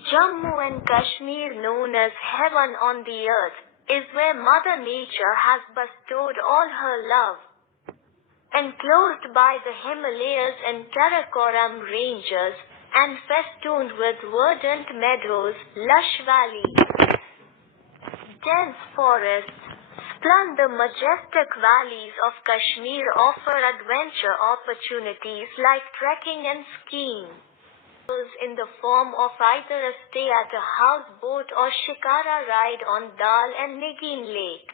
Jammu and Kashmir, known as heaven on the earth, is where Mother Nature has bestowed all her love. Enclosed by the Himalayas and Karakoram ranges, and festooned with verdant meadows, lush valleys, dense forests, the majestic valleys of Kashmir offer adventure opportunities like trekking and skiing. In the form of either a stay at a houseboat or shikara ride on Dal and Nigin Lake.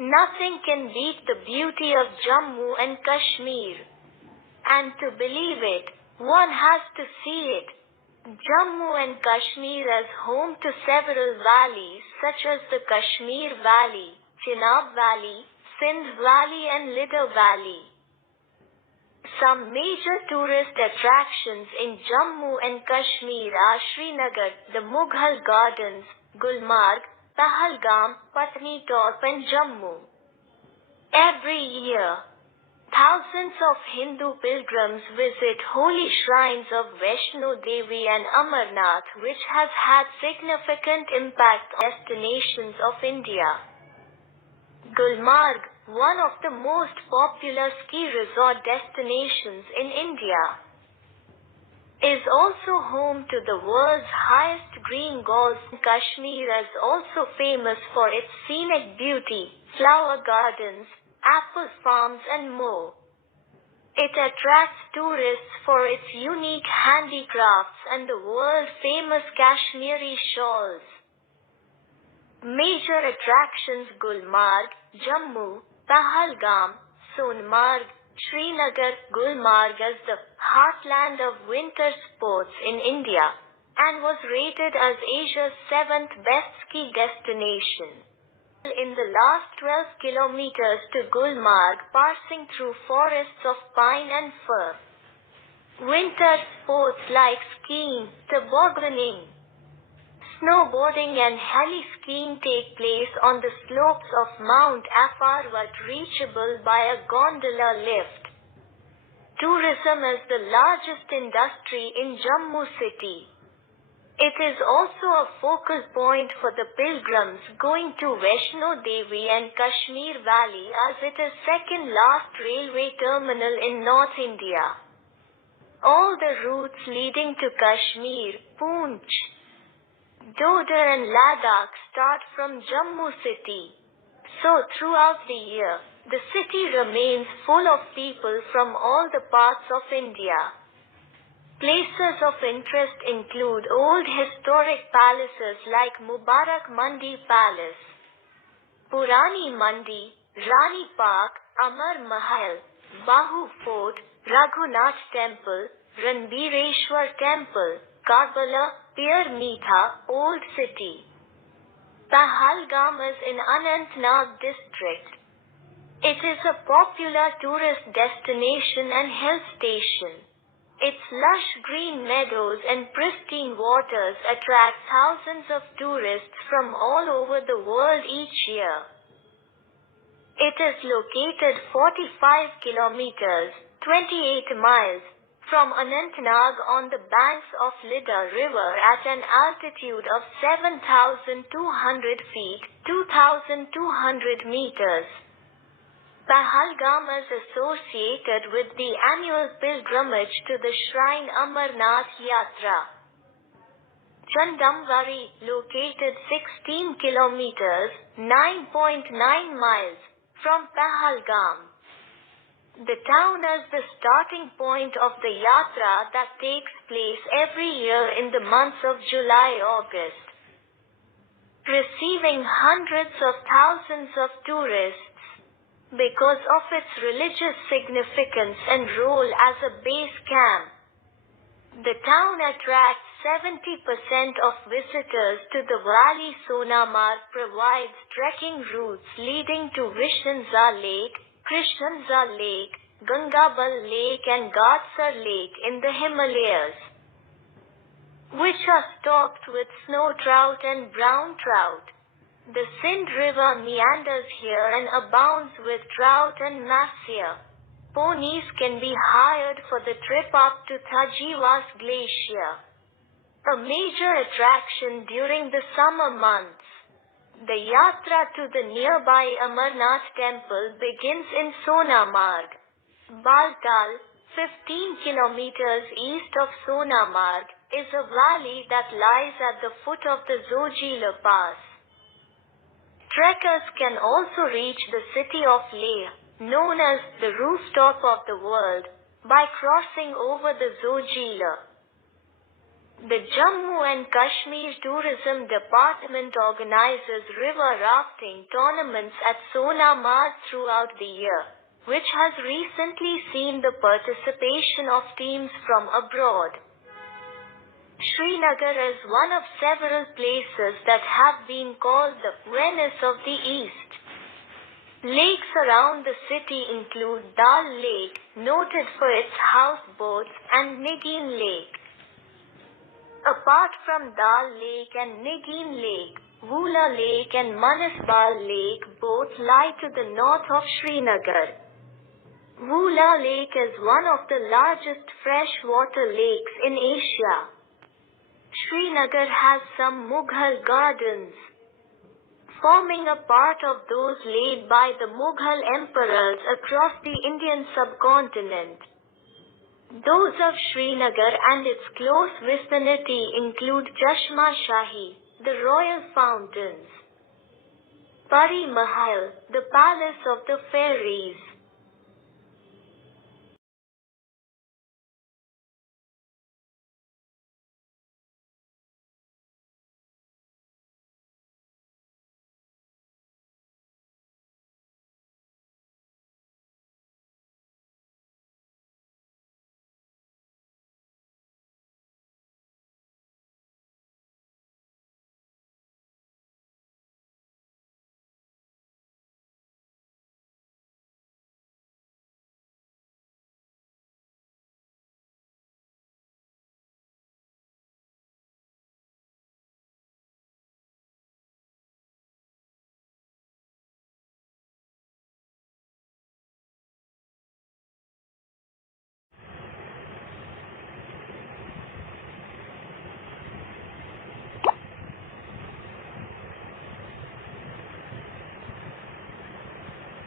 Nothing can beat the beauty of Jammu and Kashmir. And to believe it, one has to see it. Jammu and Kashmir is home to several valleys such as the Kashmir Valley, Chenab Valley, Sindh Valley and Lidar Valley. Some major tourist attractions in Jammu and Kashmir are Srinagar, the Mughal Gardens, Gulmarg, Pahalgam, Patni-Top and Jammu. Every year, thousands of Hindu pilgrims visit holy shrines of Vaishno Devi and Amarnath, which has had significant impact on destinations of India. Gulmarg, one of the most popular ski resort destinations in India, is also home to the world's highest green golf. Kashmir is also famous for its scenic beauty, flower gardens, apple farms and more. It attracts tourists for its unique handicrafts and the world-famous Kashmiri shawls. Major attractions: Gulmarg, Jammu, Pahalgam, Sonmarg, Srinagar. Gulmarg is the heartland of winter sports in India and was rated as Asia's 7th best ski destination. In the last 12 kilometers to Gulmarg, passing through forests of pine and fir. Winter sports like skiing, tobogganing, snowboarding and heli-skiing take place on the slopes of Mount Afarwat, reachable by a gondola lift. Tourism is the largest industry in Jammu city. It is also a focal point for the pilgrims going to Vaishno Devi and Kashmir Valley, as it is second last railway terminal in North India. All the routes leading to Kashmir, Poonch, Dodar and Ladakh start from Jammu city. So throughout the year, the city remains full of people from all the parts of India. Places of interest include old historic palaces like Mubarak Mandi Palace, Purani Mandi, Rani Park, Amar Mahal, Bahu Fort, Raghunath Temple, Ranbireshwar Temple, Karbala, Pir Meetha, Old City. Pahalgam is in Anantnag district. It is a popular tourist destination and hill station. Its lush green meadows and pristine waters attract thousands of tourists from all over the world each year. It is located 45 kilometers, 28 miles, from Anantnag on the banks of Lidar River at an altitude of 7,200 feet, 2,200 meters. Pahalgam is associated with the annual pilgrimage to the shrine Amarnath Yatra. Chandamwari, located 16 kilometers, 9.9 miles, from Pahalgam. The town is the starting point of the Yatra that takes place every year in the months of July-August, receiving hundreds of thousands of tourists. Because of its religious significance and role as a base camp, the town attracts 70% of visitors to the valley. Sonmarg provides trekking routes leading to Vishnza Lake, Krishnza Lake, Gangabal Lake and Gatsar Lake in the Himalayas, which are stocked with snow trout and brown trout. The Sindh River meanders here and abounds with trout and massia. Ponies can be hired for the trip up to Thajiwas Glacier. a major attraction during the summer months. The yatra to the nearby Amarnath temple begins in Sonamarg. Baltal, 15 kilometers east of Sonamarg, is a valley that lies at the foot of the Zojila Pass. Trekkers can also reach the city of Leh, known as the rooftop of the world, by crossing over the Zojila. The Jammu and Kashmir Tourism Department organizes river rafting tournaments at Sonamarg throughout the year, which has recently seen the participation of teams from abroad. Srinagar is one of several places that have been called the Venice of the East. Lakes around the city include Dal Lake, noted for its houseboats, and Nigin Lake. Apart from Dal Lake and Nigin Lake, Vula Lake and Manasbal Lake both lie to the north of Srinagar. Vula Lake is one of the largest freshwater lakes in Asia. Srinagar has some Mughal gardens, forming a part of those laid by the Mughal emperors across the Indian subcontinent. Those of Srinagar and its close vicinity include Chashma Shahi, the royal fountains, Pari Mahal, the palace of the fairies,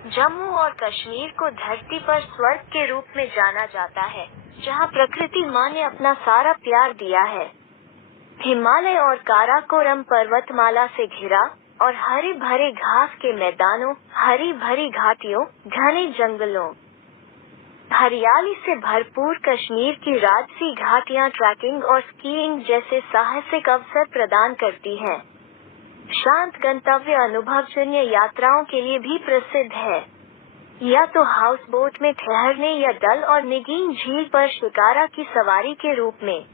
Jammu और कश्मीर को धरती पर स्वर्ग के रूप में जाना जाता है, जहां प्रकृति माँ ने अपना सारा प्यार दिया है। हिमालय और काराकोरम पर्वतमाला से घिरा और हरे भरे घास के मैदानों, हरी भरी घाटियों, घने जंगलों, हरियाली से भरपूर कश्मीर की राजसी घाटियां ट्रैकिंग और स्कीइंग जैसे साहसिक अवसर प्रदान करती हैं। शांत गंतव्य अनुभवजन्य यात्राओं के लिए भी प्रसिद्ध है, या तो हाउस बोट में ठहरने या डल और निगीन झील पर शिकारा की सवारी के रूप में।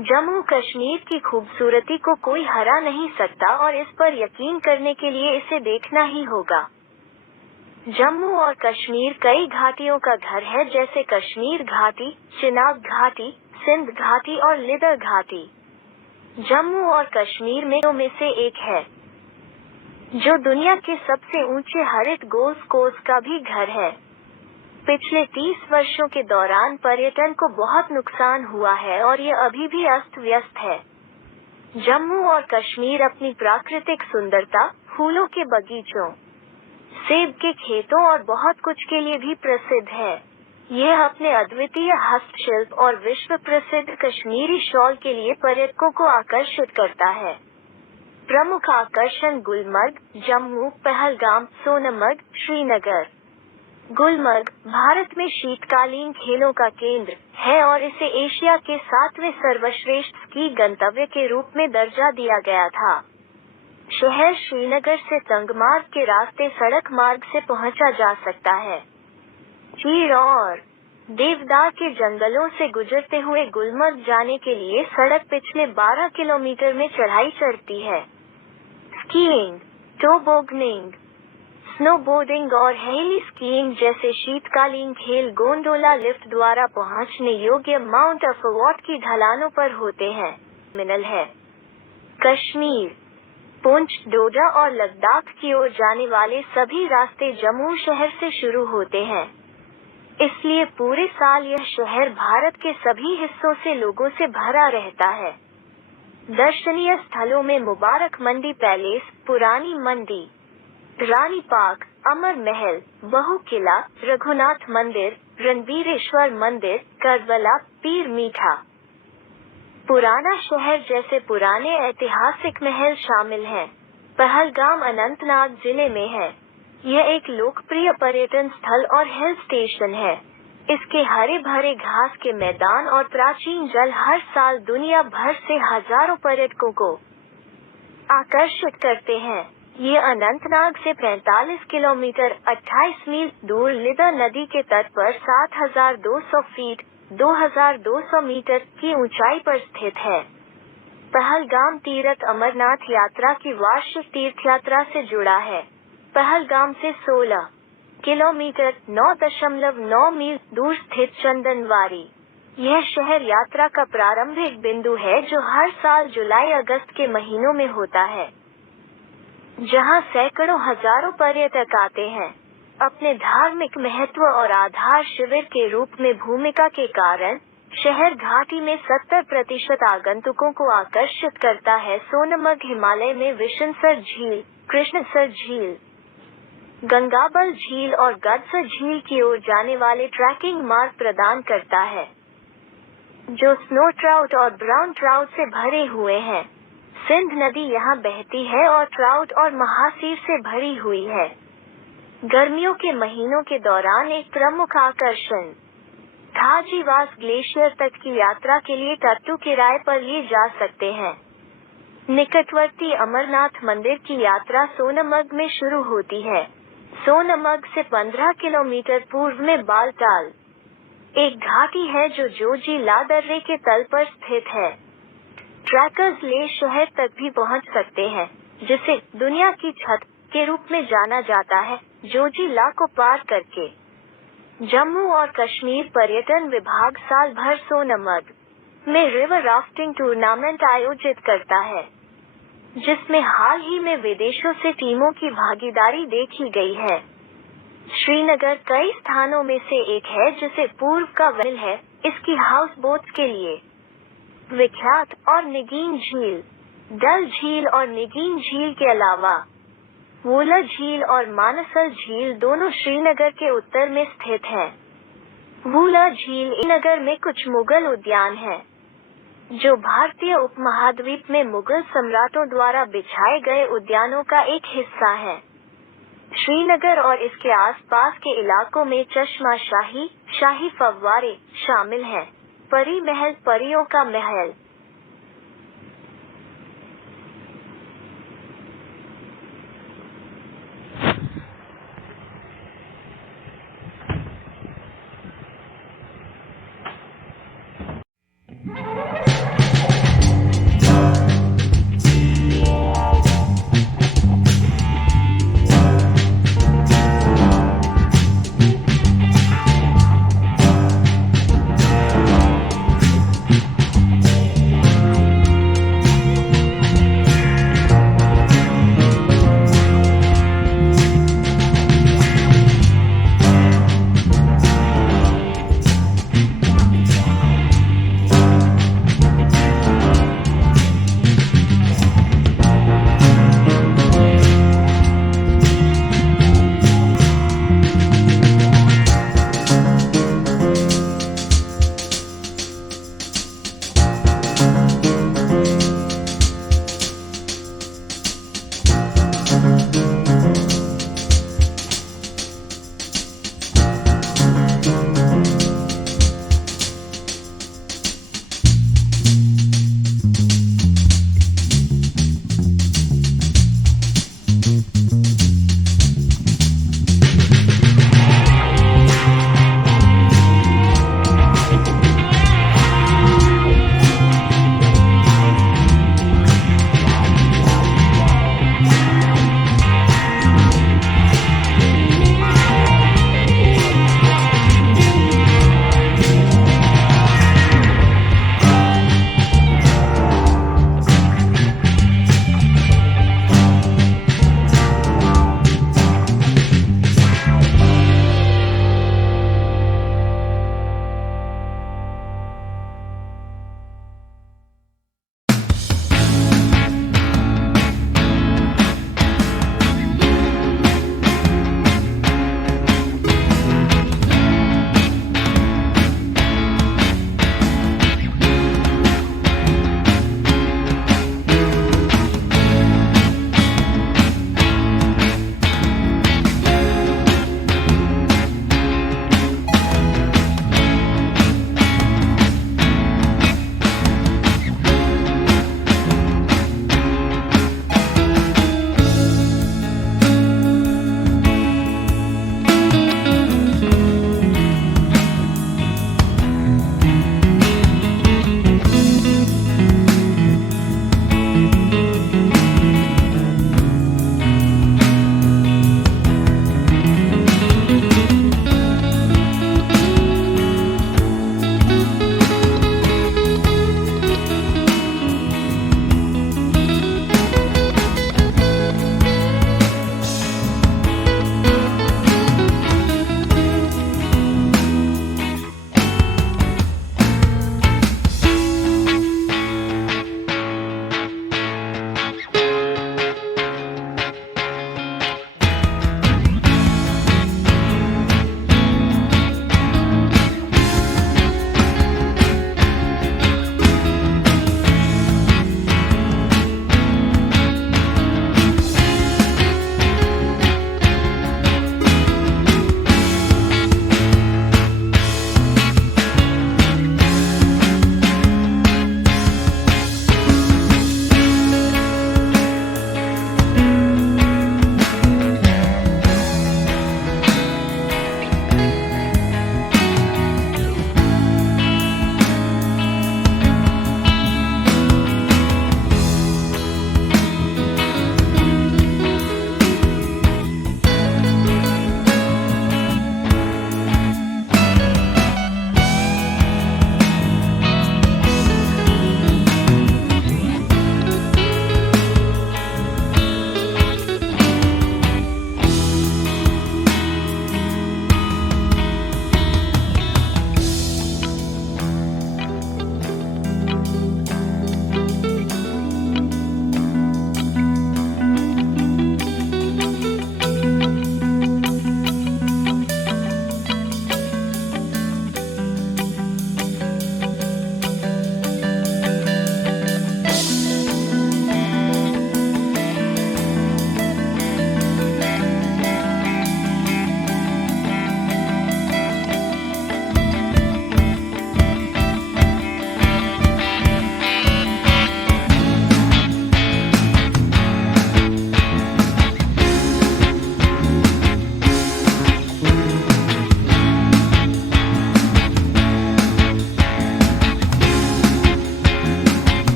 जम्मू कश्मीर की खूबसूरती को कोई हरा नहीं सकता और इस पर यकीन करने के लिए इसे देखना ही होगा। जम्मू और कश्मीर कई घाटियों का घर है, जैसे कश्मीर घाटी, चिनाब घाटी, सिंध घाटी और लिदर घाटी। जम्मू और कश्मीर में से एक है, जो दुनिया के सबसे ऊंचे हरित गोल्फ कोर्स का भी घर है। पिछले 30 वर्षों के दौरान पर्यटन को बहुत नुकसान हुआ है और ये अभी भी अस्त व्यस्त है। जम्मू और कश्मीर अपनी प्राकृतिक सुंदरता, फूलों के बगीचों, सेब के खेतों और बहुत कुछ के लिए भी प्रसिद्ध है। यह अपने अद्वितीय हस्तशिल्प और विश्व प्रसिद्ध कश्मीरी शॉल के लिए पर्यटकों को आकर्षित करता है। प्रमुख आकर्षण गुलमर्ग, जम्मू, पहलगाम, सोनमर्ग, श्रीनगर। गुलमर्ग भारत में शीतकालीन खेलों का केंद्र है और इसे एशिया के 7वें सर्वश्रेष्ठ स्की गंतव्य के रूप में दर्जा दिया गया था। शहर श्रीनगर से तंगमार्ग के रास्ते सड़क मार्ग से पहुंचा जा सकता है। चीड़ और देवदार के जंगलों से गुजरते हुए गुलमर्ग जाने के लिए सड़क पिछले 12 किलोमीटर में चढ़ाई चढ़ती है। स्कीइंग, टोबोगनिंग, स्नोबोर्डिंग और हेली स्कीइंग जैसे शीतकालीन खेल गोंडोला लिफ्ट द्वारा पहुंचने योग्य माउंट अफवॉट की ढलानों पर होते हैं। मिनल है। कश्मीर, पुंछ, डोडा और लद्दाख की ओर जाने वाले सभी रास्ते जम्मू शहर से शुरू होते हैं। इसलिए पूरे साल यह शहर भारत के सभी हिस्सों से लोगों से भरा रहता है। दर्शनीय स्थलों में मुबारक मंडी पैलेस, पुरानी मंडी, रानी पार्क, अमर महल, बहु किला, रघुनाथ मंदिर, रणबीरेश्वर मंदिर, करबला, पीर मीठा। पुराना शहर जैसे पुराने ऐतिहासिक महल शामिल हैं। पहलगाम अनंतनाग जिले में है। यह एक लोकप्रिय पर्यटन स्थल और हिल स्टेशन है। इसके हरे भरे घास के मैदान और प्राचीन जल हर साल दुनिया भर से हजारों पर्यटकों को आकर्षित करते हैं। ये अनंतनाग से 45 किलोमीटर 28 मील दूर लिदा नदी के तट पर 7,200 फीट 2,200 मीटर की ऊंचाई पर स्थित है। पहलगाम तीर्थ अमरनाथ यात्रा की वार्षिक तीर्थ यात्रा से जुड़ा है। पहलगाम से 16 किलोमीटर 9.9 मील दूर स्थित चंदनवारी। यह शहर यात्रा का प्रारंभिक बिंदु है जो हर साल जुलाई-अगस्त के महीनों में होता है, जहां सैकड़ों हजारों पर्यटक आते हैं। अपने धार्मिक महत्व और आधार शिविर के रूप में भूमिका के कारण शहर घाटी में 70% आगंतुकों को आकर्षित करता है। सोनमर्ग हिमालय में विशनसर झील, कृष्णसर झील, गंगाबल झील और गदसर झील की ओर जाने वाले ट्रैकिंग मार्ग प्रदान करता है, जो स्नो ट्राउट और ब्राउन ट्राउट से भरे हुए हैं। सिंध नदी यहाँ बहती है और ट्राउट और महासीर से भरी हुई है। गर्मियों के महीनों के दौरान एक प्रमुख आकर्षण थाजीवास ग्लेशियर तक की यात्रा के लिए टट्टू किराए पर लिए जा सकते हैं। निकटवर्ती अमरनाथ मंदिर की यात्रा सोनमर्ग में शुरू होती है। सोनमर्ग से 15 किलोमीटर पूर्व में बालटाल एक घाटी है जो जोजी ला दर्रे के तल पर स्थित है। ट्रैकर्स ले शहर तक भी पहुंच सकते हैं, जिसे दुनिया की छत के रूप में जाना जाता है, जोजी ला को पार करके। जम्मू और कश्मीर पर्यटन विभाग साल भर सोनमर्ग में रिवर राफ्टिंग टूर्नामेंट आयोजित करता है, जिसमें हाल ही में विदेशों से टीमों की भागीदारी देखी गई है। श्रीनगर कई स्थानों में से एक है जिसे पूर्व का वेल है, इसकी हाउस बोट्स के लिए विख्यात, और निगीन झील, डल झील और निगीन झील के अलावा वूला झील और मानसल झील दोनों श्रीनगर के उत्तर में स्थित हैं। वूला झील नगर में कुछ मुगल उद्यान हैं, जो भारतीय उपमहाद्वीप में मुगल सम्राटों द्वारा बिछाए गए उद्यानों का एक हिस्सा है। श्रीनगर और इसके आसपास के इलाकों में चश्मा शाही, शाही फव्वारे शामिल हैं। परी महल, परियों का महल,